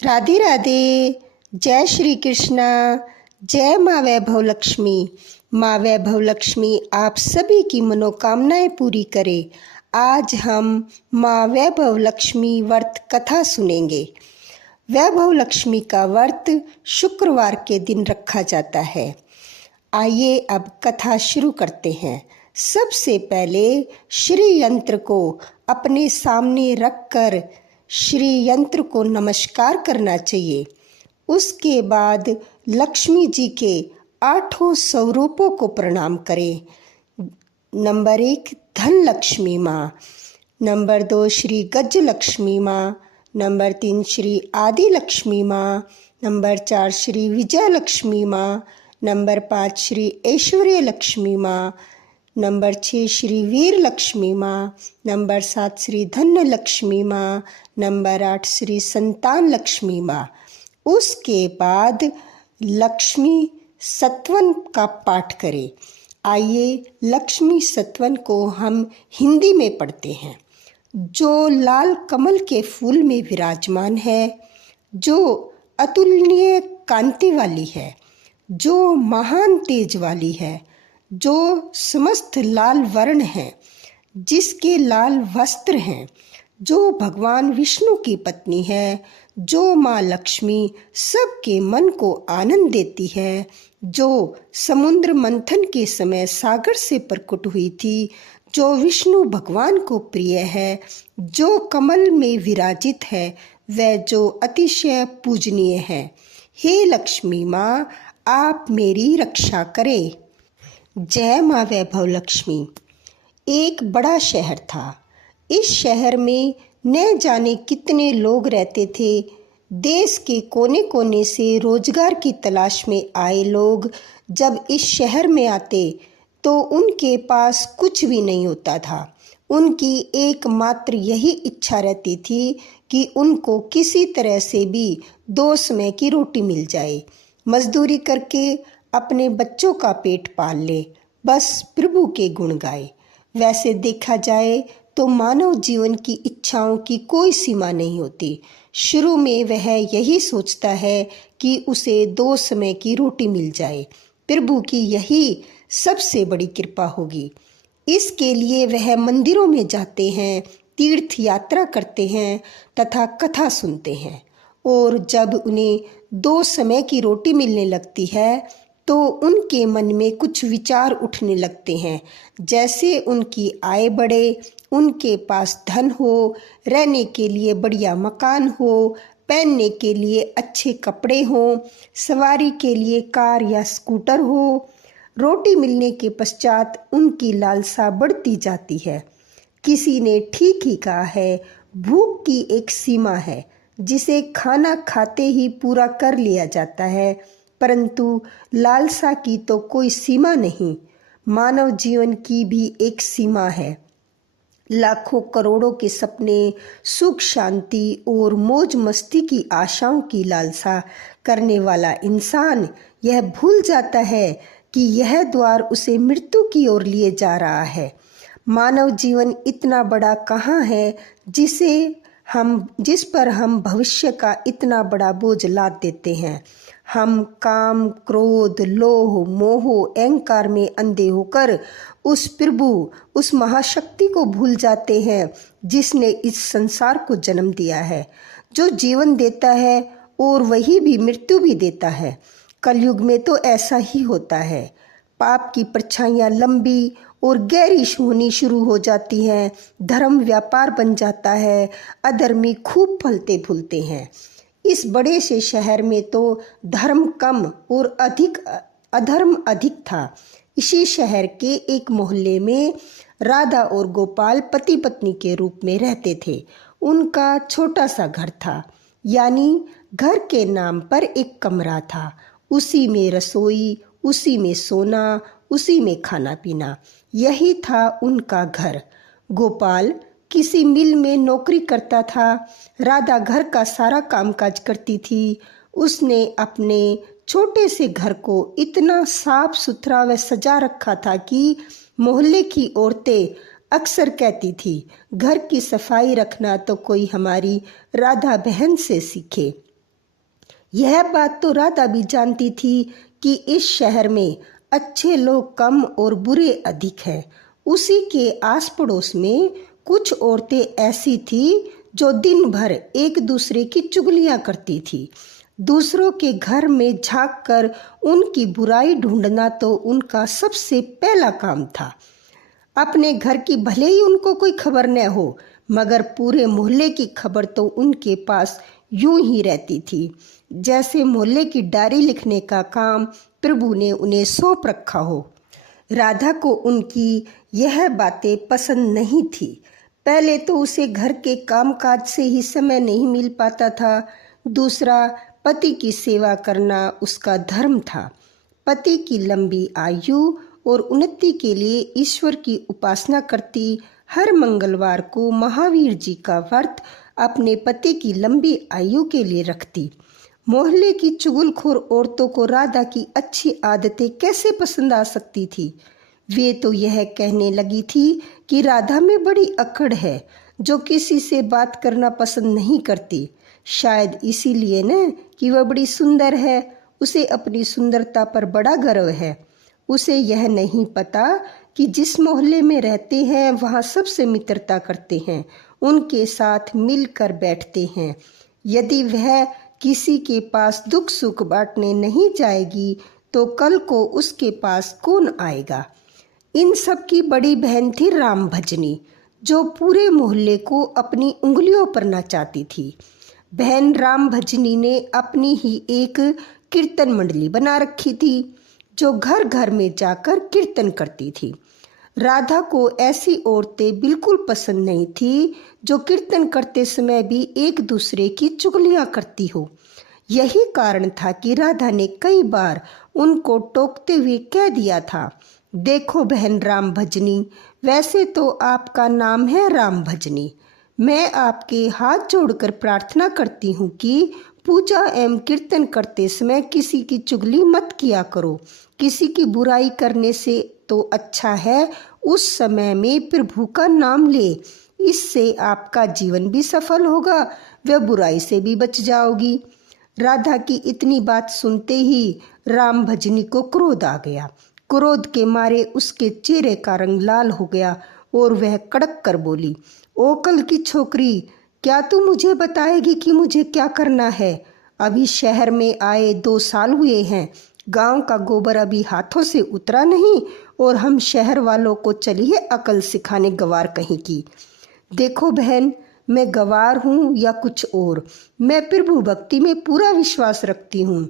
राधे राधे। जय श्री कृष्णा। जय माँ वैभव लक्ष्मी। माँ वैभव लक्ष्मी आप सभी की मनोकामनाएं पूरी करे। आज हम माँ वैभव लक्ष्मी व्रत कथा सुनेंगे। वैभव लक्ष्मी का व्रत शुक्रवार के दिन रखा जाता है। आइए अब कथा शुरू करते हैं। सबसे पहले श्री यंत्र को अपने सामने रखकर श्री यंत्र को नमस्कार करना चाहिए। उसके बाद लक्ष्मी जी के 8 स्वरूपों को प्रणाम करें। नंबर 1 धन लक्ष्मी माँ, नंबर 2 श्री गज लक्ष्मी माँ, नंबर 3 श्री आदि लक्ष्मी माँ, नंबर 4 श्री विजय लक्ष्मी माँ, नंबर 5 श्री ऐश्वर्य लक्ष्मी माँ, नंबर 6 श्री वीर लक्ष्मी माँ, नंबर 7 श्री धन्य लक्ष्मी माँ, नंबर 8 श्री संतान लक्ष्मी माँ। उसके बाद लक्ष्मी सत्वन का पाठ करें। आइए लक्ष्मी सत्वन को हम हिंदी में पढ़ते हैं। जो लाल कमल के फूल में विराजमान है, जो अतुलनीय कांति वाली है, जो महान तेज वाली है, जो समस्त लाल वर्ण है, जिसके लाल वस्त्र हैं, जो भगवान विष्णु की पत्नी है, जो माँ लक्ष्मी सबके मन को आनंद देती है, जो समुद्र मंथन के समय सागर से प्रकट हुई थी, जो विष्णु भगवान को प्रिय है, जो कमल में विराजित है, वह जो अतिशय पूजनीय है। हे लक्ष्मी माँ, आप मेरी रक्षा करें। जय माँ वैभव लक्ष्मी। एक बड़ा शहर था। इस शहर में न जाने कितने लोग रहते थे। देश के कोने कोने से रोजगार की तलाश में आए लोग जब इस शहर में आते तो उनके पास कुछ भी नहीं होता था। उनकी एकमात्र यही इच्छा रहती थी कि उनको किसी तरह से भी 2 समय की रोटी मिल जाए, मजदूरी करके अपने बच्चों का पेट पाल ले, बस प्रभु के गुण गाए। वैसे देखा जाए तो मानव जीवन की इच्छाओं की कोई सीमा नहीं होती। शुरू में वह यही सोचता है कि उसे 2 समय की रोटी मिल जाए, प्रभु की यही सबसे बड़ी कृपा होगी। इसके लिए वह मंदिरों में जाते हैं, तीर्थ यात्रा करते हैं तथा कथा सुनते हैं। और जब उन्हें 2 समय की रोटी मिलने लगती है तो उनके मन में कुछ विचार उठने लगते हैं, जैसे उनकी आय बढ़े, उनके पास धन हो, रहने के लिए बढ़िया मकान हो, पहनने के लिए अच्छे कपड़े हों, सवारी के लिए कार या स्कूटर हो। रोटी मिलने के पश्चात उनकी लालसा बढ़ती जाती है। किसी ने ठीक ही कहा है, भूख की एक सीमा है जिसे खाना खाते ही पूरा कर लिया जाता है, परंतु लालसा की तो कोई सीमा नहीं। मानव जीवन की भी एक सीमा है। लाखों करोड़ों के सपने, सुख शांति और मौज मस्ती की आशाओं की लालसा करने वाला इंसान यह भूल जाता है कि यह द्वार उसे मृत्यु की ओर लिए जा रहा है। मानव जीवन इतना बड़ा कहाँ है जिस पर हम भविष्य का इतना बड़ा बोझ लाद देते हैं। हम काम, क्रोध, लोभ, मोह, अहंकार में अंधे होकर उस प्रभु, उस महाशक्ति को भूल जाते हैं जिसने इस संसार को जन्म दिया है, जो जीवन देता है और वही भी मृत्यु भी देता है। कलयुग में तो ऐसा ही होता है। पाप की परछाइयाँ लंबी और गहरी होनी शुरू हो जाती हैं, धर्म व्यापार बन जाता है, अधर्मी खूब फलते फूलते हैं। इस बड़े से शहर में तो धर्म कम और अधर्म अधिक था। इसी शहर के एक मोहल्ले में राधा और गोपाल पति पत्नी के रूप में रहते थे। उनका छोटा सा घर था, यानी घर के नाम पर एक कमरा था। उसी में रसोई, उसी में सोना, उसी में खाना पीना, यही था उनका घर। गोपाल किसी मिल में नौकरी करता था। राधा घर का सारा कामकाज करती थी। उसने अपने छोटे से घर को इतना साफ सुथरा व सजा रखा था कि मोहल्ले की औरतें अक्सर कहती थी, घर की सफाई रखना तो कोई हमारी राधा बहन से सीखे। यह बात तो राधा भी जानती थी कि इस शहर में अच्छे लोग कम और बुरे अधिक हैं। उसी के आस पड़ोस में कुछ औरतें ऐसी थी जो दिन भर एक दूसरे की चुगलियां करती थी। दूसरों के घर में झांक कर उनकी बुराई ढूंढना तो उनका सबसे पहला काम था। अपने घर की भले ही उनको कोई खबर न हो, मगर पूरे मोहल्ले की खबर तो उनके पास यूं ही रहती थी, जैसे मोहल्ले की डायरी लिखने का काम प्रभु ने उन्हें सौंप रखा हो। राधा को उनकी यह बातें पसंद नहीं थी। पहले तो उसे घर के कामकाज से ही समय नहीं मिल पाता था। दूसरा, पति की सेवा करना उसका धर्म था। पति की लंबी आयु और उन्नति के लिए ईश्वर की उपासना करती। हर मंगलवार को महावीर जी का व्रत अपने पति की लंबी आयु के लिए रखती। मोहल्ले की चुगलखोर औरतों को राधा की अच्छी आदतें कैसे पसंद आ सकती थी। वे तो यह कहने लगी थी कि राधा में बड़ी अकड़ है, जो किसी से बात करना पसंद नहीं करती। शायद इसीलिए न कि वह बड़ी सुंदर है, उसे अपनी सुंदरता पर बड़ा गर्व है। उसे यह नहीं पता कि जिस मोहल्ले में रहते हैं वहाँ सबसे मित्रता करते हैं, उनके साथ मिलकर बैठते हैं। यदि वह किसी के पास दुख सुख बांटने नहीं जाएगी तो कल को उसके पास कौन आएगा। इन सब की बड़ी बहन थी राम भजनी, जो पूरे मोहल्ले को अपनी उंगलियों पर नचाती थी। बहन राम भजनी ने अपनी ही एक कीर्तन मंडली बना रखी थी, जो घर घर में जाकर कीर्तन करती थी। राधा को ऐसी औरतें बिल्कुल पसंद नहीं थी जो कीर्तन करते समय भी एक दूसरे की चुगलियां करती हो। यही कारण था कि राधा ने कई बार उनको टोकते हुए कह दिया था, देखो बहन राम भजनी, वैसे तो आपका नाम है राम भजनी, मैं आपके हाथ जोड़कर प्रार्थना करती हूँ कि पूजा एवं कीर्तन करते समय किसी की चुगली मत किया करो। किसी की बुराई करने से तो अच्छा है उस समय में प्रभु का नाम ले, इससे आपका जीवन भी सफल होगा, वह बुराई से भी बच जाओगी। राधा की इतनी बात सुनते ही राम भजनी को क्रोध आ गया। क्रोध के मारे उसके चेहरे का रंग लाल हो गया और वह कड़क कर बोली, ओ कल की छोकरी, क्या तू मुझे बताएगी कि मुझे क्या करना है। अभी शहर में आए 2 साल हुए हैं, गांव का गोबर अभी हाथों से उतरा नहीं और हम शहर वालों को चलिए अकल सिखाने गवार कहीं की। देखो बहन, मैं गवार हूँ या कुछ और, मैं प्रभु भक्ति में पूरा विश्वास रखती हूँ।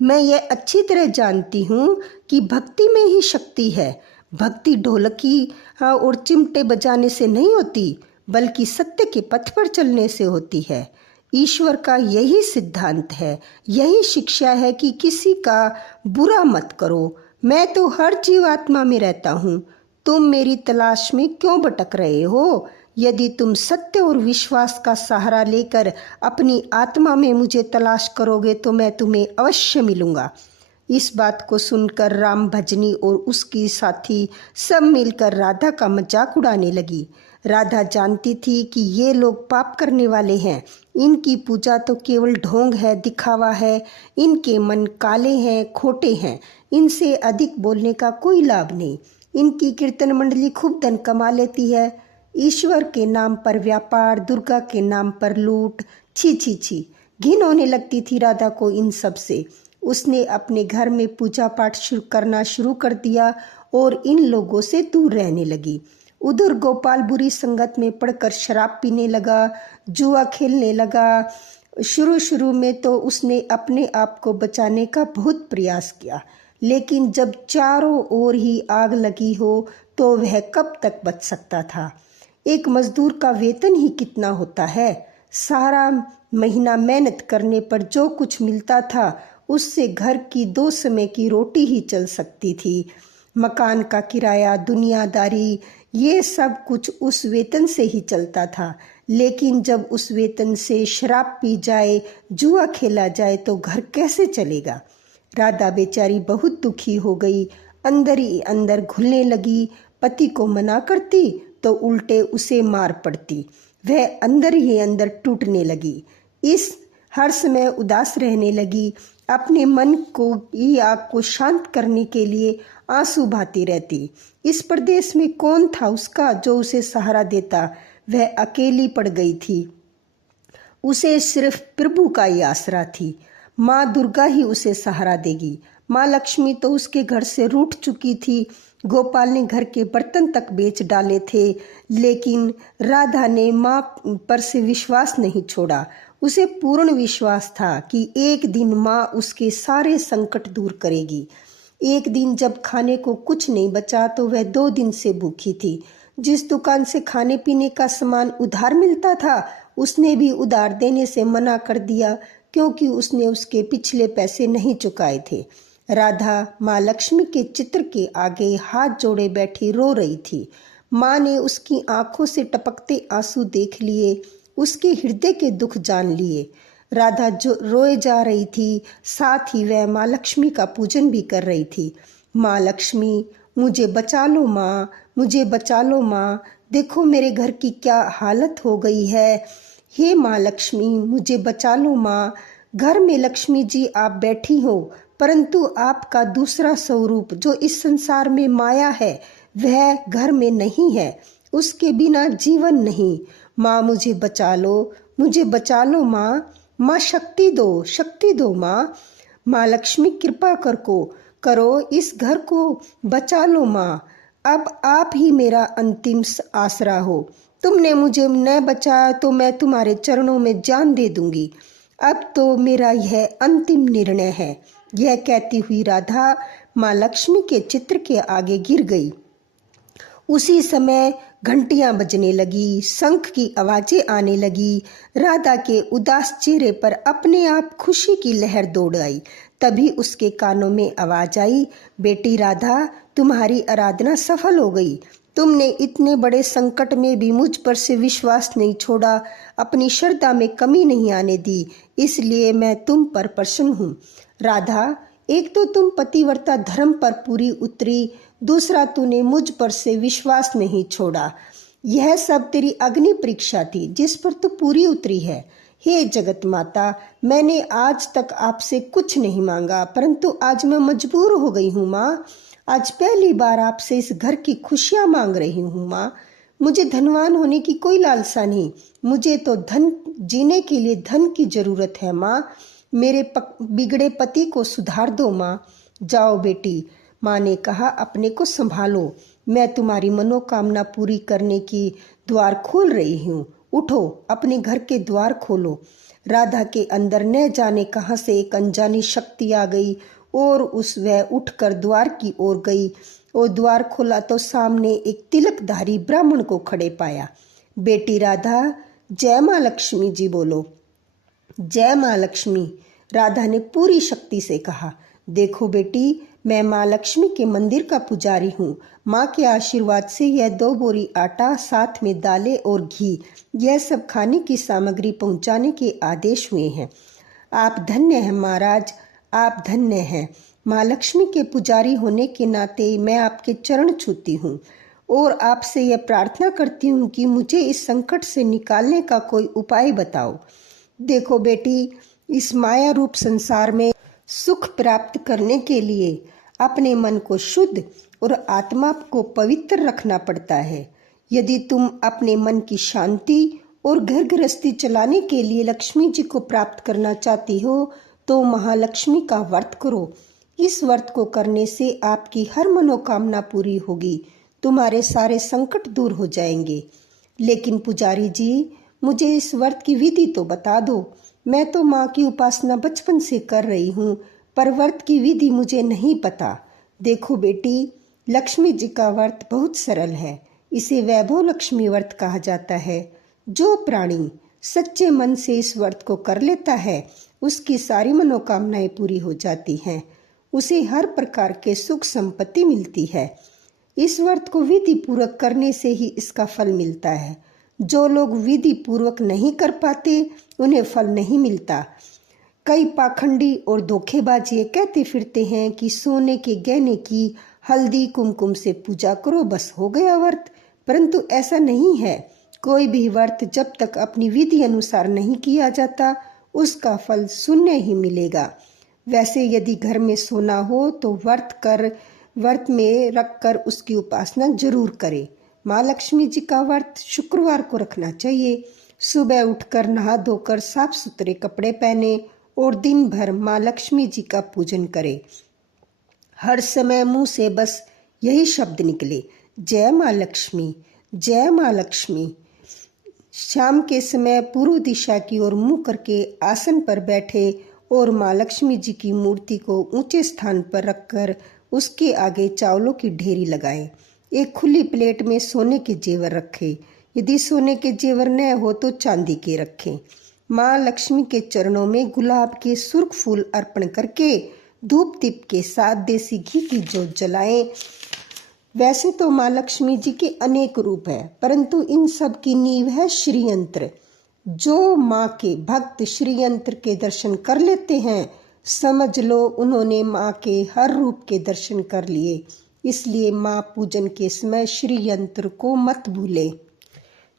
मैं ये अच्छी तरह जानती हूँ कि भक्ति में ही शक्ति है। भक्ति ढोलकी और चिमटे बजाने से नहीं होती, बल्कि सत्य के पथ पर चलने से होती है। ईश्वर का यही सिद्धांत है, यही शिक्षा है कि किसी का बुरा मत करो। मैं तो हर जीवात्मा में रहता हूँ, तुम मेरी तलाश में क्यों भटक रहे हो। यदि तुम सत्य और विश्वास का सहारा लेकर अपनी आत्मा में मुझे तलाश करोगे तो मैं तुम्हें अवश्य मिलूंगा। इस बात को सुनकर राम भजनी और उसकी साथी सब मिलकर राधा का मजाक उड़ाने लगी। राधा जानती थी कि ये लोग पाप करने वाले हैं, इनकी पूजा तो केवल ढोंग है, दिखावा है, इनके मन काले हैं, खोटे हैं, इनसे अधिक बोलने का कोई लाभ नहीं। इनकी कीर्तन मंडली खूब धन कमा लेती है, ईश्वर के नाम पर व्यापार, दुर्गा के नाम पर लूट। छी छी छी, घिन होने लगती थी राधा को इन सब से। उसने अपने घर में पूजा पाठ करना शुरू कर दिया और इन लोगों से दूर रहने लगी। उधर गोपाल बुरी संगत में पड़कर शराब पीने लगा, जुआ खेलने लगा। शुरू में तो उसने अपने आप को बचाने का बहुत प्रयास किया, लेकिन जब चारों ओर ही आग लगी हो तो वह कब तक बच सकता था। एक मजदूर का वेतन ही कितना होता है। सारा महीना मेहनत करने पर जो कुछ मिलता था उससे घर की 2 समय की रोटी ही चल सकती थी। मकान का किराया, दुनियादारी, ये सब कुछ उस वेतन से ही चलता था। लेकिन जब उस वेतन से शराब पी जाए, जुआ खेला जाए तो घर कैसे चलेगा। राधा बेचारी बहुत दुखी हो गई, अंदर ही अंदर घुलने लगी। पति को मना करती तो उल्टे उसे मार पड़ती। वह अंदर ही अंदर टूटने लगी। इस हर समय उदास रहने लगी। अपने मन को ही आग को शांत करने के लिए आंसू बहाती रहती। इस प्रदेश में कौन था उसका जो उसे सहारा देता? वह अकेली पड़ गई थी। उसे सिर्फ प्रभु का ही आसरा थी। माँ दुर्गा ही उसे सहारा देगी। माँ लक्ष्मी तो उसके घर से रूठ चुकी थी। गोपाल ने घर के बर्तन तक बेच डाले थे, लेकिन राधा ने माँ पर से विश्वास नहीं छोड़ा। उसे पूर्ण विश्वास था कि एक दिन माँ उसके सारे संकट दूर करेगी। एक दिन जब खाने को कुछ नहीं बचा तो वह 2 दिन से भूखी थी। जिस दुकान से खाने पीने का सामान उधार मिलता था, उसने भी उधार देने से मना कर दिया, क्योंकि उसने उसके पिछले पैसे नहीं चुकाए थे। राधा माँ लक्ष्मी के चित्र के आगे हाथ जोड़े बैठी रो रही थी। माँ ने उसकी आंखों से टपकते आंसू देख लिए, उसके हृदय के दुख जान लिए। राधा जो रोए जा रही थी, साथ ही वह माँ लक्ष्मी का पूजन भी कर रही थी। माँ लक्ष्मी, मुझे बचा लो माँ, मुझे बचा लो माँ, देखो मेरे घर की क्या हालत हो गई है। हे माँ लक्ष्मी, मुझे बचा लो माँ। घर में लक्ष्मी जी आप बैठी हो, परंतु आपका दूसरा स्वरूप जो इस संसार में माया है, वह घर में नहीं है। उसके बिना जीवन नहीं। माँ मुझे बचा लो, मुझे बचा लो माँ। माँ शक्ति दो माँ। माँ लक्ष्मी कृपा करो, इस घर को बचा लो माँ। अब आप ही मेरा अंतिम आसरा हो। तुमने मुझे न बचाया तो मैं तुम्हारे चरणों में जान दे दूंगी। अब तो मेरा यह अंतिम निर्णय है। यह कहती हुई राधा माँ लक्ष्मी के चित्र के आगे गिर गई। उसी समय घंटियां बजने लगी, शंख की आवाजें आने लगी। राधा के उदास चेहरे पर अपने आप खुशी की लहर दौड़ आई। तभी उसके कानों में आवाज आई, बेटी राधा, तुम्हारी आराधना सफल हो गई। तुमने इतने बड़े संकट में भी मुझ पर से विश्वास नहीं छोड़ा, अपनी श्रद्धा में कमी नहीं आने दी, इसलिए मैं तुम पर प्रसन्न हूँ। राधा, एक तो तुम पतिव्रता धर्म पर पूरी उतरी, दूसरा तूने मुझ पर से विश्वास नहीं छोड़ा। यह सब तेरी अग्नि परीक्षा थी जिस पर तू पूरी उतरी है। हे जगत माता, मैंने आज तक आपसे कुछ नहीं मांगा, परंतु आज मैं मजबूर हो गई हूँ माँ। आज पहली बार आपसे इस घर की खुशियाँ मांग रही हूँ माँ। मुझे धनवान होने की कोई लालसा नहीं, मुझे तो जीने के लिए धन की जरूरत है माँ। मेरे बिगड़े पति को सुधार दो माँ। जाओ बेटी, माँ ने कहा, अपने को संभालो। मैं तुम्हारी मनोकामना पूरी करने की द्वार खोल रही हूँ। उठो, अपने घर के द्वार खोलो। राधा के अंदर न जाने कहाँ से एक अनजानी शक्ति आ गई और वह उठकर द्वार की ओर गई और द्वार खोला तो सामने एक तिलकधारी ब्राह्मण को खड़े पाया। बेटी राधा, जय माँ लक्ष्मी जी बोलो। जय माँ लक्ष्मी, राधा ने पूरी शक्ति से कहा। देखो बेटी, मैं माँ लक्ष्मी के मंदिर का पुजारी हूँ। माँ के आशीर्वाद से यह 2 बोरी आटा, साथ में दालें और घी, यह सब खाने की सामग्री पहुँचाने के आदेश हुए हैं। आप धन्य हैं महाराज, आप धन्य हैं। माँ लक्ष्मी के पुजारी होने के नाते मैं आपके चरण छूती हूँ और आपसे यह प्रार्थना करती हूँ कि मुझे इस संकट से निकालने का कोई उपाय बताओ। देखो बेटी, इस माया रूप संसार में सुख प्राप्त करने के लिए अपने मन को शुद्ध और आत्मा को पवित्र रखना पड़ता है। यदि तुम अपने मन की शांति और घर गृहस्थी चलाने के लिए लक्ष्मी जी को प्राप्त करना चाहती हो तो महालक्ष्मी का व्रत करो। इस व्रत को करने से आपकी हर मनोकामना पूरी होगी, तुम्हारे सारे संकट दूर हो जाएंगे। लेकिन पुजारी जी, मुझे इस व्रत की विधि तो बता दो। मैं तो माँ की उपासना बचपन से कर रही हूँ, पर व्रत की विधि मुझे नहीं पता। देखो बेटी, लक्ष्मी जी का व्रत बहुत सरल है। इसे वैभव लक्ष्मी व्रत कहा जाता है। जो प्राणी सच्चे मन से इस व्रत को कर लेता है, उसकी सारी मनोकामनाएं पूरी हो जाती हैं। उसे हर प्रकार के सुख संपत्ति मिलती है। इस व्रत को विधि पूर्वक करने से ही इसका फल मिलता है। जो लोग विधि पूर्वक नहीं कर पाते, उन्हें फल नहीं मिलता। कई पाखंडी और धोखेबाज ये कहते फिरते हैं कि सोने के गहने की हल्दी कुमकुम से पूजा करो, बस हो गया व्रत। परंतु ऐसा नहीं है। कोई भी व्रत जब तक अपनी विधि अनुसार नहीं किया जाता, उसका फल शून्य ही मिलेगा। वैसे यदि घर में सोना हो तो व्रत में रखकर उसकी उपासना जरूर करें। माँ लक्ष्मी जी का व्रत शुक्रवार को रखना चाहिए। सुबह उठकर नहा धोकर साफ सुथरे कपड़े पहने और दिन भर माँ लक्ष्मी जी का पूजन करें। हर समय मुंह से बस यही शब्द निकले, जय माँ लक्ष्मी, जय माँ लक्ष्मी। शाम के समय पूर्व दिशा की ओर मुंह करके आसन पर बैठे और माँ लक्ष्मी जी की मूर्ति को ऊंचे स्थान पर रखकर उसके आगे चावलों की ढेरी लगाएं। एक खुली प्लेट में सोने के जेवर रखें। यदि सोने के जेवर न हो तो चांदी के रखें। माँ लक्ष्मी के चरणों में गुलाब के सुर्ख फूल अर्पण करके धूप दीप के साथ देसी घी की जोत जलाएं। वैसे तो माँ लक्ष्मी जी के अनेक रूप है, परंतु इन सब की नींव है श्री यंत्र। जो माँ के भक्त श्री यंत्र के दर्शन कर लेते हैं, समझ लो उन्होंने माँ के हर रूप के दर्शन कर लिए। इसलिए माँ पूजन के समय श्री यंत्र को मत भूले।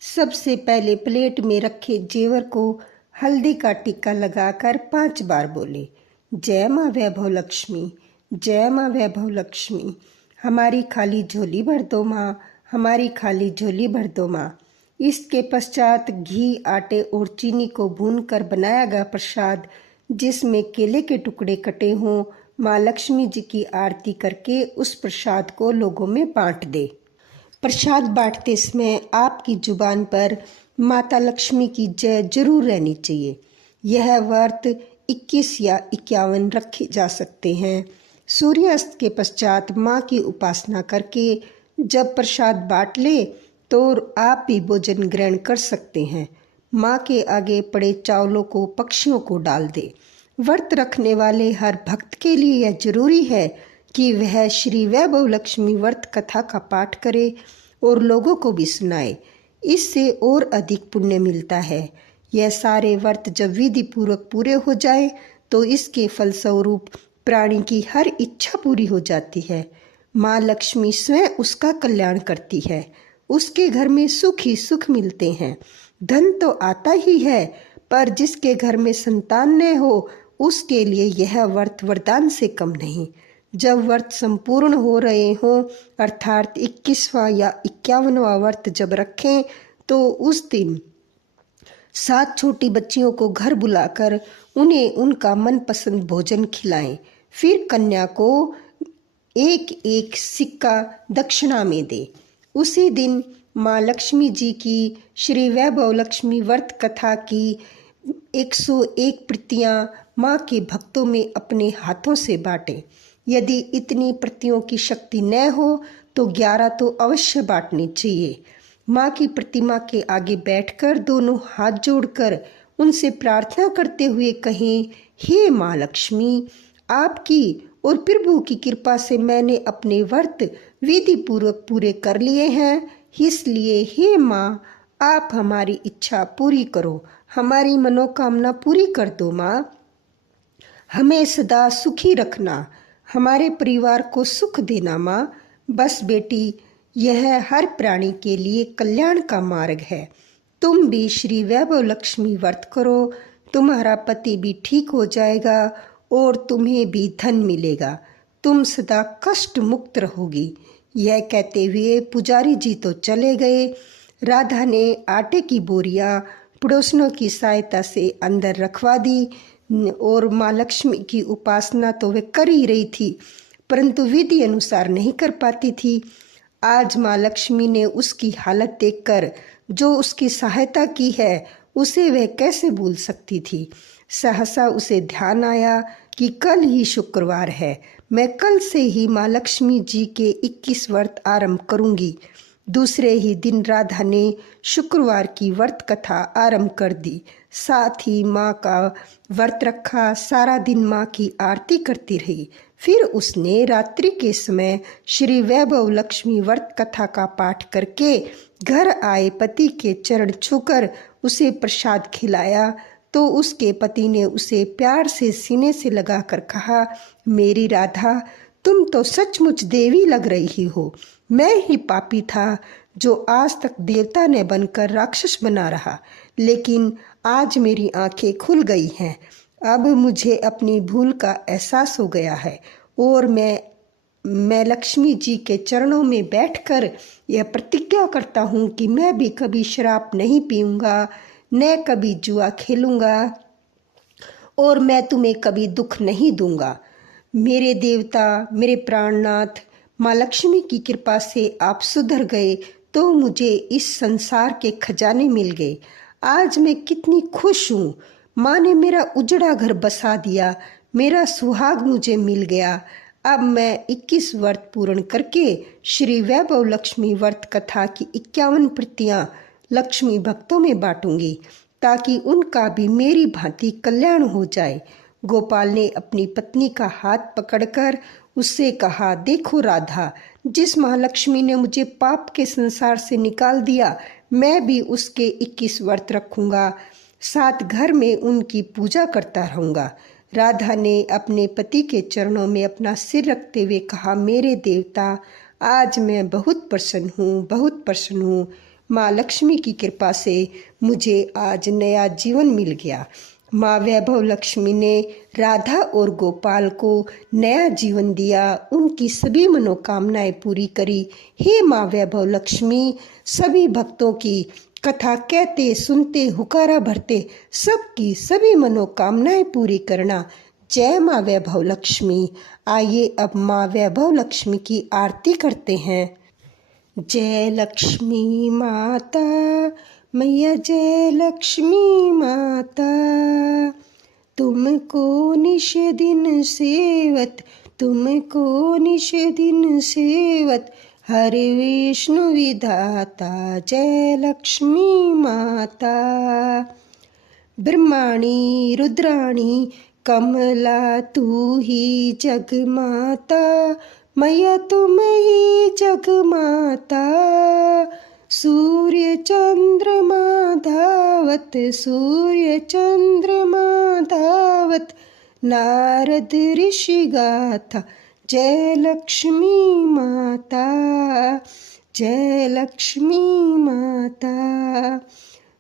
सबसे पहले प्लेट में रखे जेवर को हल्दी का टीका लगाकर 5 बार बोले, जय माँ वैभव लक्ष्मी, जय माँ वैभव लक्ष्मी। हमारी खाली झोली भर दो माँ, हमारी खाली झोली भर दो माँ। इसके पश्चात घी, आटे और चीनी को भूनकर बनाया गया प्रसाद, जिसमें केले के टुकड़े कटे हों, माँ लक्ष्मी जी की आरती करके उस प्रसाद को लोगों में बांट दे। प्रसाद बांटते समय आपकी जुबान पर माता लक्ष्मी की जय जरूर रहनी चाहिए। यह व्रत 21 या 51 रखे जा सकते हैं। सूर्यास्त के पश्चात माँ की उपासना करके जब प्रसाद बांट ले तो आप भी भोजन ग्रहण कर सकते हैं। माँ के आगे पड़े चावलों को पक्षियों को डाल दे। व्रत रखने वाले हर भक्त के लिए यह जरूरी है कि वह श्री वैभव लक्ष्मी व्रत कथा का पाठ करे और लोगों को भी सुनाए। इससे और अधिक पुण्य मिलता है। यह सारे व्रत जब विधि पूर्वक पूरे हो जाए तो इसके फलस्वरूप प्राणी की हर इच्छा पूरी हो जाती है। माँ लक्ष्मी स्वयं उसका कल्याण करती है। उसके घर में सुख ही सुख मिलते हैं। धन तो आता ही है, पर जिसके घर में संतान न हो उसके लिए यह व्रत वरदान से कम नहीं। जब व्रत संपूर्ण हो रहे हों, अर्थात 21वां या 51वां व्रत जब रखें तो उस दिन 7 छोटी बच्चियों को घर बुलाकर उन्हें उनका मनपसंद भोजन खिलाएं। फिर कन्या को एक एक सिक्का दक्षिणा में दे। उसी दिन माँ लक्ष्मी जी की श्री वैभव लक्ष्मी व्रत कथा की 101 प्रतियां माँ के भक्तों में अपने हाथों से बांटें। यदि इतनी प्रतियों की शक्ति न हो तो 11 तो अवश्य बांटनी चाहिए। माँ की प्रतिमा के आगे बैठकर दोनों हाथ जोड़कर उनसे प्रार्थना करते हुए कहें, हे माँ लक्ष्मी, आपकी और प्रभु की कृपा से मैंने अपने व्रत विधि पूर्वक पूरे कर लिए हैं। इसलिए हे माँ, आप हमारी इच्छा पूरी करो, हमारी मनोकामना पूरी कर दो माँ। हमें सदा सुखी रखना, हमारे परिवार को सुख देना माँ। बस बेटी, यह हर प्राणी के लिए कल्याण का मार्ग है। तुम भी श्री वैभव लक्ष्मी व्रत करो, तुम्हारा पति भी ठीक हो जाएगा और तुम्हें भी धन मिलेगा। तुम सदा कष्ट मुक्त रहोगी। यह कहते हुए पुजारी जी तो चले गए। राधा ने आटे की बोरियां पड़ोसनों की सहायता से अंदर रखवा दी और माँ लक्ष्मी की उपासना तो वे कर ही रही थी, परंतु विधि अनुसार नहीं कर पाती थी। आज माँ लक्ष्मी ने उसकी हालत देखकर जो उसकी सहायता की है उसे वह कैसे भूल सकती थी। सहसा उसे ध्यान आया कि कल ही शुक्रवार है, मैं कल से ही माँ लक्ष्मी जी के 21 व्रत आरंभ करूंगी। दूसरे ही दिन राधा ने शुक्रवार की व्रत कथा आरंभ कर दी। साथ ही माँ का व्रत रखा। सारा दिन माँ की आरती करती रही। फिर उसने रात्रि के समय श्री वैभव लक्ष्मी व्रत कथा का पाठ करके घर आए पति के चरण छूकर उसे प्रसाद खिलाया तो उसके पति ने उसे प्यार से सीने से लगाकर कहा, मेरी राधा, तुम तो सचमुच देवी लग रही हो। मैं ही पापी था जो आज तक देवता ने बनकर राक्षस बना रहा, लेकिन आज मेरी आंखें खुल गई हैं। अब मुझे अपनी भूल का एहसास हो गया है और मैं लक्ष्मी जी के चरणों में बैठकर यह प्रतिज्ञा करता हूँ कि मैं भी कभी शराब नहीं पीऊँगा, न कभी जुआ खेलूँगा और मैं तुम्हें कभी दुख नहीं दूंगा। मेरे देवता, मेरे प्राणनाथ, माँ लक्ष्मी की कृपा से आप सुधर गए तो मुझे इस संसार के खजाने मिल गए। आज मैं कितनी खुश हूँ। माँ ने मेरा उजड़ा घर बसा दिया, मेरा सुहाग मुझे मिल गया। अब मैं 21 व्रत पूर्ण करके श्री वैभव लक्ष्मी व्रत कथा की 51 प्रतियां लक्ष्मी भक्तों में बांटूंगी ताकि उनका भी मेरी भांति कल्याण हो जाए। गोपाल ने अपनी पत्नी का हाथ पकड़कर उससे कहा, देखो राधा, जिस महालक्ष्मी ने मुझे पाप के संसार से निकाल दिया, मैं भी उसके 21 व्रत रखूंगा, साथ घर में उनकी पूजा करता रहूंगा। राधा ने अपने पति के चरणों में अपना सिर रखते हुए कहा, मेरे देवता, आज मैं बहुत प्रसन्न हूँ, बहुत प्रसन्न हूँ। माँ लक्ष्मी की कृपा से मुझे आज नया जीवन मिल गया। माँ वैभव लक्ष्मी ने राधा और गोपाल को नया जीवन दिया, उनकी सभी मनोकामनाएं पूरी करी। हे माँ वैभव लक्ष्मी, सभी भक्तों की कथा कहते सुनते हुकारा भरते सबकी सभी मनोकामनाएं पूरी करना। जय माँ वैभव लक्ष्मी। आइए अब माँ वैभव लक्ष्मी की आरती करते हैं। जय लक्ष्मी माता मैया, जय लक्ष्मी माता, तुमको निश दिन सेवत, तुमको निश दिन सेवत, हरे विष्णु विधाता। जय लक्ष्मी माता। ब्रह्माणी रुद्राणी कमला तू ही जग माता, मैया तुम ही जग माता। सूर्य चंद्रमा धावत, सूर्य चंद्रमा धावत, नारद ऋषि गाथा। जय लक्ष्मी माता, जय लक्ष्मी माता।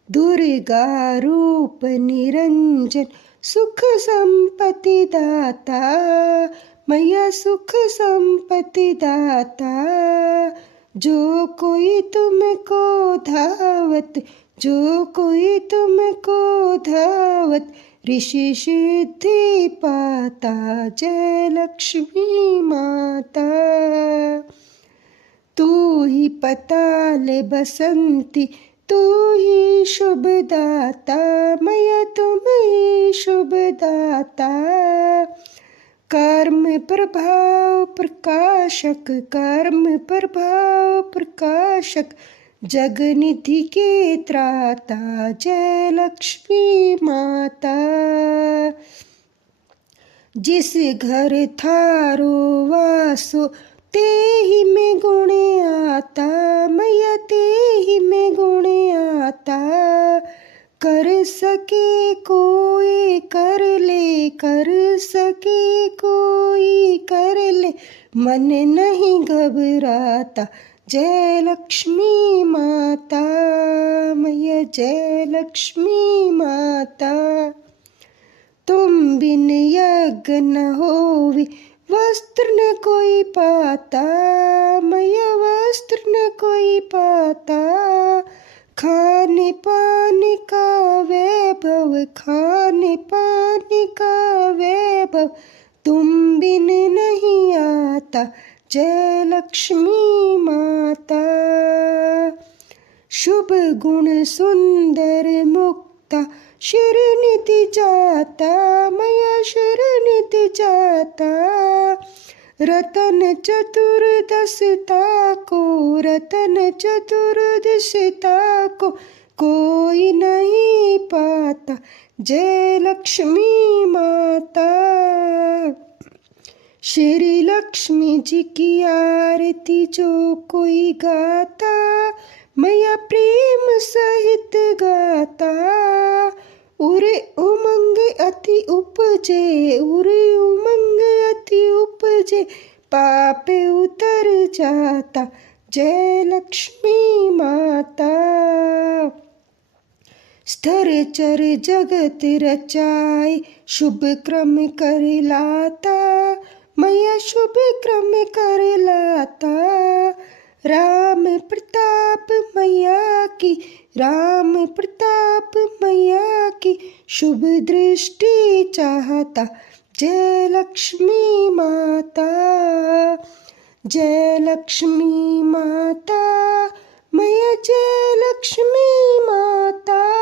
दुर्गा रूप निरंजन, सुख संपत्ति दाता, मैया सुख संपत्ति दाता। जो कोई तुमको धावत, जो कोई तुमको धावत, ऋषि सिद्धि पाता। जय लक्ष्मी माता। तू ही पताल बसंती, तू ही शुभ दाता, मैया तुम ही शुभ दाता। कर्म प्रभाव प्रकाशक, कर्म प्रभाव प्रकाशक, जगनिधि के त्राता। जय लक्ष्मी माता। जिस घर थारो वासो, ते ही में गुण आता, मैया ते ही में गुण आता। कर सके कोई कर ले, कर सके कोई कर ले, मन नहीं घबराता। जय लक्ष्मी माता, मैया जय लक्ष्मी माता। तुम बिन यज्ञ न होवे, वस्त्र न कोई पाता, मैया वस्त्र न कोई पाता। खाने पानी का वैभव, खाने पानी का वैभव, तुम बिन नहीं आता। जय लक्ष्मी माता। शुभ गुण सुंदर मुक्ता, शरणिधि जाता, मैया शरणिधि जाता। रतन चतुर्दशता को, रतन चतुर्दशता को कोई नहीं पाता। जय लक्ष्मी माता। श्री लक्ष्मी जी की आरती जो कोई गाता, मैया प्रेम सहित गाता। उरे उमंग अति उपजे, उरे उमंग अति उपजे, पाप उतर जाता। जय लक्ष्मी माता। स्तर चर जगत रचाए, शुभ क्रम कर लाता, मैया शुभ क्रम कर लाता। राम प्रताप मैया की, राम प्रताप मैया की, शुभ दृष्टि चाहता, जय लक्ष्मी माता, जय लक्ष्मी माता, मैया जय लक्ष्मी माता,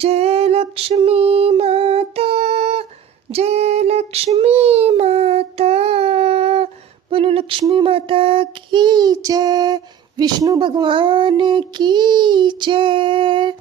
जय लक्ष्मी माता, जय लक्ष्मी माता। बोलो लक्ष्मी माता की जय, विष्णु भगवान की जय।